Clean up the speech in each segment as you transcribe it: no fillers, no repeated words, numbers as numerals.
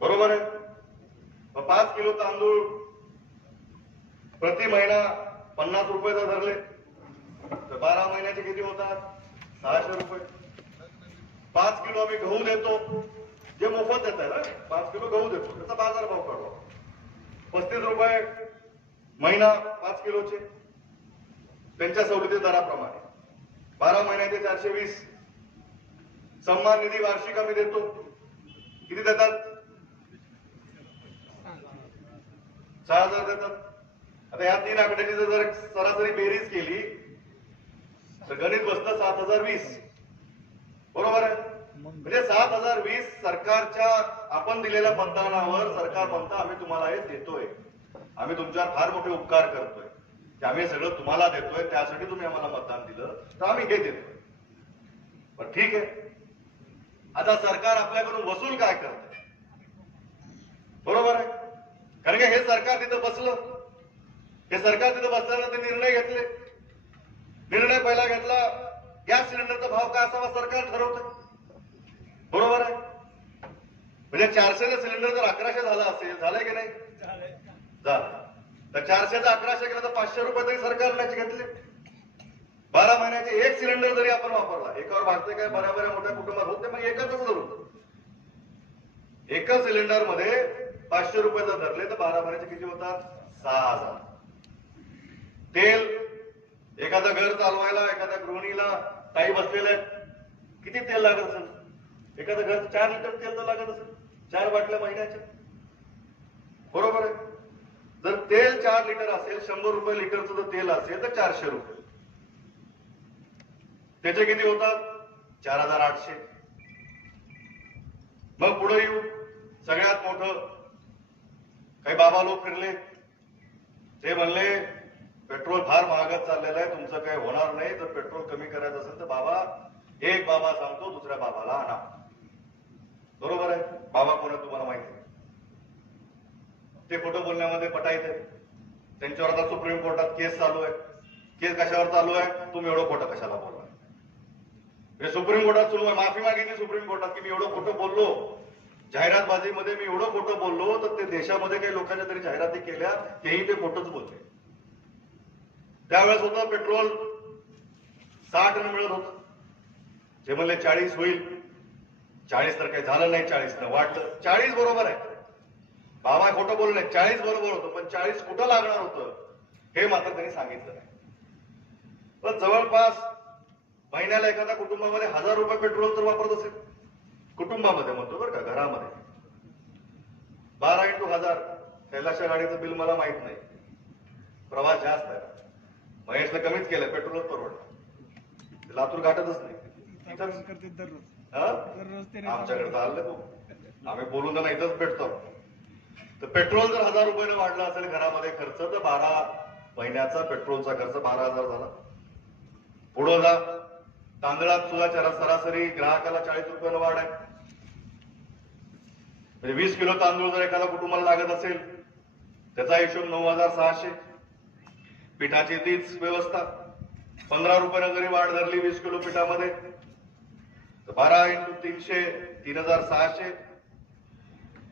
बरोबर आहे. 5 किलो तांदूळ प्रति महिना 50 रुपये जर धरले तर 12 महिन्याचे किती होतात? 600 रुपये. 5 किलो आम्ही गहू देतो, जे मोफत देत आहे ना, 5 किलो गहू देतो, त्याचा बाजार भाव काढवा 35 रुपये महिना 5 किलोचे, त्यांच्या सवलती दराप्रमाणे 12 महिन्याचे 420. सन्मान निधी वार्षिक आम्ही देतो, किती देतात? 6000 देतात. आता या 3 आकड्याची जर सरासरी बेरीज केली तर गणित बसतं 7020. बरोबर आहे. म्हणजे 7020 सरकारच्या आपण दिलेल्या मतदानावर सरकार म्हणतं आम्ही तुम्हाला हे देतोय, आम्ही तुमच्यावर फार मोठे उपकार करतोय, की आम्ही सगळं तुम्हाला देतोय, त्यासाठी तुम्ही आम्हाला मतदान दिलं तर आम्ही हे देतोय. पण ठीक आहे, आता सरकार आपल्याकडून वसूल काय करतंय? बरोबर आहे. कारण की हे सरकार तिथं बसलं, हे सरकार तिथं बसल्यानं ते निर्णय घेतले. निर्णय पहिला घेतला, गॅस सिलेंडरचा भाव काय असावा सरकार ठरवतंय. बरोबर आहे. म्हणजे 400चं सिलेंडर जर 1100 झाला असेल, झालंय की नाही? झालं. तर 400चं 1100 केलं तर 500 रुपये तरी सरकारने घेतले. 12 महिन्याचे एक सिलेंडर जरी आपण वापरला, एकावर भागते काय बऱ्या मोठ्या कुटुंबात होते, मग एकच धरून एका सिलेंडर मध्ये 500 रुपये जर धरले तर 12 महिन्याचे किती होतात? 6000. तेल एखादं घर चालवायला एखाद्या गृहिणीला ताई बसलेले आहेत, किती तेल लागत असेल? एखादं घर 4 लिटर तेल तर लागत असेल, 4 बाटल्या महिन्याच्या. बरोबर आहे. जर तेल 4 लिटर असेल, 100 रुपये लिटरचं जर तेल असेल तर 400 रुपये, त्याचे किती होतात? 4800. मग पुढे येऊ, सगळ्यात मोठं काही बाबा लोक फिरले, ते म्हणले पेट्रोल फार महागत चाललेलं आहे, तुमचं काही होणार नाही, जर पेट्रोल कमी करायचं असेल तर बाबा, एक बाबा सांगतो दुसऱ्या बाबाला आणा. बरोबर आहे. बाबा कोण तुम्हाला माहिती आहे. ते खोटं बोलण्यामध्ये पटायचे. त्यांच्यावर आता सुप्रीम कोर्टात केस चालू आहे. केस कशावर चालू आहे? तुम्ही एवढं खोटं कशाला बोलला. सुप्रीम कोर्टात सुरू आहे. माफी मागितली सुप्रीम कोर्टात की मी एवढं खोटं बोललो, जाहिरातबाजीमध्ये मी एवढं खोटं बोललो, तर ते देशामध्ये काही लोकांच्या तरी जाहिराती केल्या, तेही ते खोटंच बोलले. त्यावेळेस होतं पेट्रोल 60 मिळत होतं, जे म्हणले 40 होईल. 40 तर काही झालं नाही, 40 न वाटलं. 40 बरोबर आहे, बाबा खोटं बोलले, 40 बरोबर होतं, पण 40 कुठं लागणार होतं हे मात्र त्यांनी सांगितलं नाही. पण जवळपास महिन्याला एखाद्या कुटुंबामध्ये 1000 रुपये पेट्रोल तर वापरत असेल, कुटुंबामध्ये म्हणतो बरं का, घरामध्ये 12 × 1000. कैलाशच्या गाडीचं बिल मला माहित नाही, प्रवास जास्त आहे. महेशने कमीच केलं, पेट्रोलच परवडलं, लातूर घाटतच नाही. आमच्याकडे तर आलं तू, आम्ही बोलून त्यांना इथंच भेटतो. तर पेट्रोल जर 1000 रुपयाने वाढला असेल घरामध्ये खर्च, तर 12 महिन्याचा पेट्रोलचा खर्च 12,000 झाला. पुढं जा, तांदळात सुद्धा सरासरी ग्राहकाला 40 रुपयाला वाढ आहे. म्हणजे 20 किलो तांदूळ जर एखाद्या कुटुंबाला लागत असेल, त्याचा हिशोब 9600. पिठाची तीच व्यवस्था, 15 रुपयानं जरी वाढ धरली 20 किलो पिठामध्ये, तर 12 × 300 3600.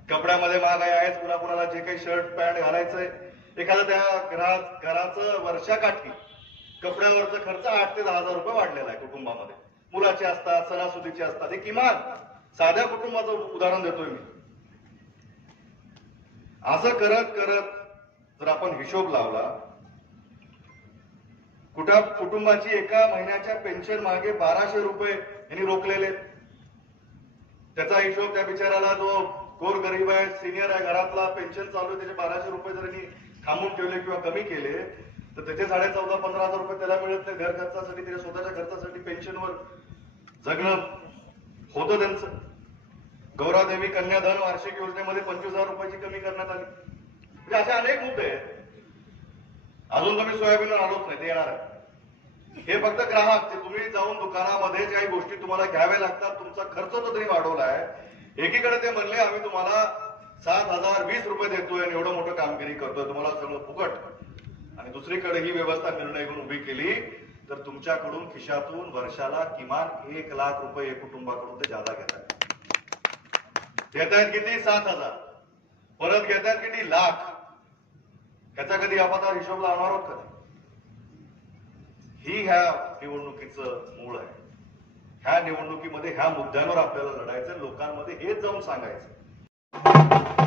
कपड्यामध्ये महागाई आहेच, कुणाकुणाला जे काही शर्ट पॅन्ट घालायचंय, एखाद्या त्या घराचं वर्षाकाठी कपड्यावरचा खर्च 8 ते 10,000 रुपये वाढलेला आहे कुटुंबामध्ये. मुलाचे असतात, सणासुदीचे असतात. हे किमान साध्या कुटुंबाचं उदाहरण देतोय मी. असं करत करत जर आपण हिशोब लावला, कुटुंबाची एका महिन्याच्या पेन्शन मागे 1200 रुपये यांनी रोखलेले. त्याचा हिशोब त्या बिचाराला, जो गोर गरीब आहे, सिनियर आहे, घरातला पेन्शन चालू आहे, त्याचे 1200 रुपये जर यांनी थांबून ठेवले किंवा कमी केले, तर त्याचे 14,500-15,000 रुपये त्याला मिळत नाही. घर खर्चासाठी, त्याच्या स्वतःच्या खर्चासाठी पेन्शनवर जगणं होतं त्यांचं. गौरादेवी कन्याधन वार्षिक योजनेमध्ये 25,000 रुपयाची कमी करण्यात आली. म्हणजे असे अनेक मुद्दे आहेत. अजून तुम्ही सोयाबीनवर आलोच नाही, ते येणार आहे. हे फक्त ग्राहक, ते तुम्ही जाऊन दुकानामध्ये काही गोष्टी तुम्हाला घ्याव्या लागतात, तुमचा खर्च तो तरी वाढवलाय. एकीकडे ते म्हणले आम्ही तुम्हाला 7020 रुपये देतोय आणि एवढं मोठं कामगिरी करतोय, तुम्हाला सगळं फुकट. आणि दुसरीकडे ही व्यवस्था निर्णय घेऊन उभी केली, तर तुमच्याकडून खिशातून वर्षाला किमान 1 लाख रुपये कुटुंबाकडून ते जादा घेतात. घेतायत किती? 7,000. परत घेतायत किती? लाख. त्याचा कधी आपण हिशोब लावणार आहोत कधी? ही ह्या निवडणुकीचं मूळ आहे. ह्या निवडणुकीमध्ये ह्या मुद्द्यांवर आपल्याला लढायचं, लोकांमध्ये हेच जाऊन सांगायचं.